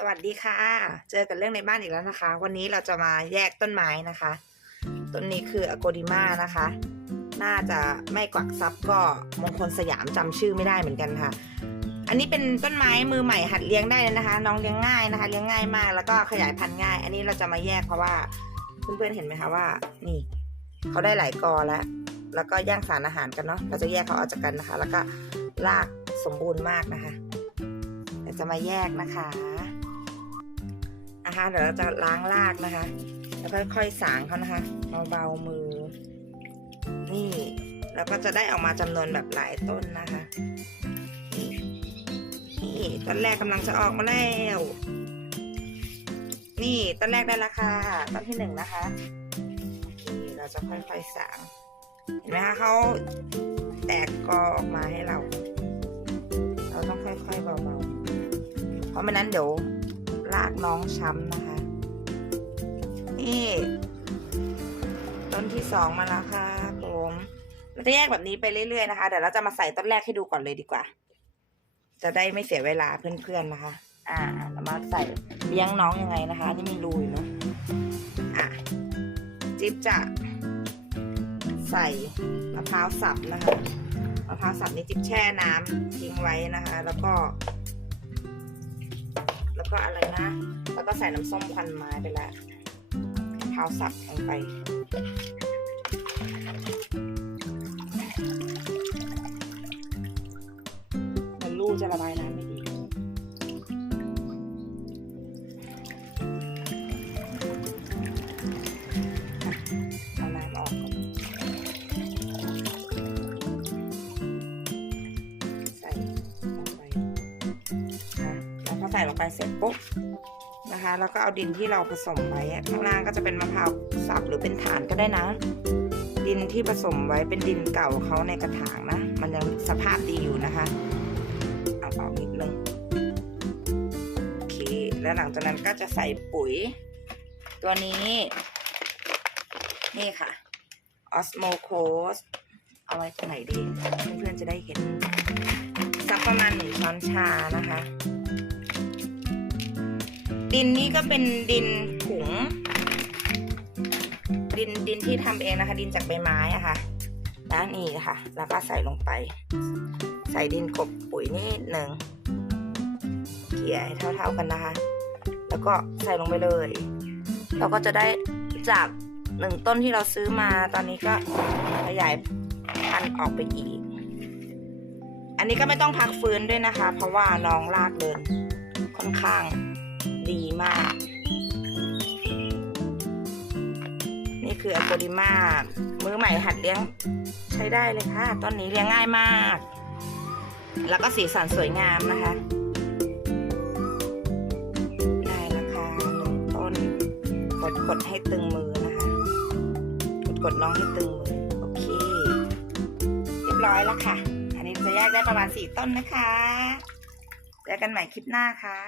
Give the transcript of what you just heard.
สวัสดีค่ะ เจอกันเรื่องในบ้านอีกแล้วนะคะ วันนี้เราจะมาแยกต้นไม้นะคะ ต้นนี้คืออโกดิมานะคะ น่าจะไม่กวักซับก็มงคลสยามจำชื่อไม่ได้เหมือนกันค่ะ อันนี้เป็นต้นไม้มือใหม่หัดเลี้ยงได้เลยนะคะ น้องเลี้ยงง่ายนะคะ เลี้ยงง่ายมากแล้วก็ขยายพันธุ์ง่าย อันนี้เราจะมาแยกเพราะว่าเพื่อนๆเห็นไหมคะว่า นี่เขาได้หลายกอแล้ว แล้วก็ย่างสารอาหารกันเนาะ เราจะแยกเขาออกจากกันนะคะ แล้วก็รากสมบูรณ์มากนะคะเดี๋ยวจะมาแยกนะคะ นะคะ เดี๋ยวเราจะล้างรากนะคะ แล้วค่อยๆสางเขานะคะเบาๆมือ นี่แล้วก็จะได้ออกมาจำนวนแบบหลายต้นนะคะนี่ต้นแรกกำลังจะออกมาแล้ว นี่ต้นแรกได้แล้วค่ะต้นที่หนึ่งนะคะโอเคเราจะค่อยๆสางเห็นไหมคะเขาแตกกอออกมาให้เรา เราต้องค่อยๆเบาๆเพราะไม่นั้นเดี๋ยว ลากน้องช้ำนะคะ นี่ ต้นที่สองมาแล้วค่ะผมเราจะแยกแบบนี้ไปเรื่อยๆนะคะ เดี๋ยวเราจะมาใส่ต้นแรกให้ดูก่อนเลยดีกว่า จะได้ไม่เสียเวลาเพื่อนๆนะคะ อ่าเรามาใส่เลี้ยงน้องยังไงนะคะนี่มีรูอยู่เนะอะจิ๊บจะใส่มะพร้าวสับนะคะมะพร้าวสับนี่จิ๊บแช่น้ำทิ้งไว้นะคะ แล้วก็ แล้วก็อะไรนะ แล้วก็ใส่น้ำส้มควันไม้ไปแล้วมะพร้าวสับลงไป มันลูกจะระบายน้ำ อใส่ลงไปเสร็จปุ๊บนะคะ แล้วก็เอาดินที่เราผสมไว้ข้างล่างก็จะเป็นมะพร้าวสับหรือเป็นฐานก็ได้นะ ดินที่ผสมไว้เป็นดินเก่าเขาในกระถางนะ มันยังสภาพดีอยู่นะคะเอาออกนิดนึงโอเคแล้วหลังจากนั้นก็จะใส่ปุ๋ย ตัวนี้ นี่ค่ะ Osmocose เอาไว้ตรงไหนดี เพื่อนๆจะได้เห็นสักประมาณหนึ่งช้อนชานะคะ ดินนี่ก็เป็นดินถุง ดินดินที่ทำเองนะคะ ดินจากใบไม้อะค่ะนะนี่ค่ะ แล้วก็ใส่ลงไป ใส่ดินกบปุ๋ยนิดหนึ่งเกลี่ยให้เท่า ๆกันนะคะ แล้วก็ใส่ลงไปเลย เราก็จะได้จากหนึ่งต้นที่เราซื้อมาตอนนี้ก็ขยายพันธุ์ออกไปอีก อันนี้ก็ไม่ต้องพักฟื้นด้วยนะคะ เพราะว่าน้องลากเดินค่อนข้าง ดีมาก นี่คืออโกดิมามือใหม่หัดเลี้ยงใช้ได้เลยค่ะ ต้นนี้เลี้ยงง่ายมาก แล้วก็สีสันสวยงามนะคะได้ราคาหนึ่งต้นกดกดให้ตึงมือนะคะ กดกดน้องให้ตึงมือ โอเค เรียบร้อยแล้วค่ะ อันนี้จะแยกได้ประมาณสี่ต้นนะคะเจอกันใหม่คลิปหน้าค่ะ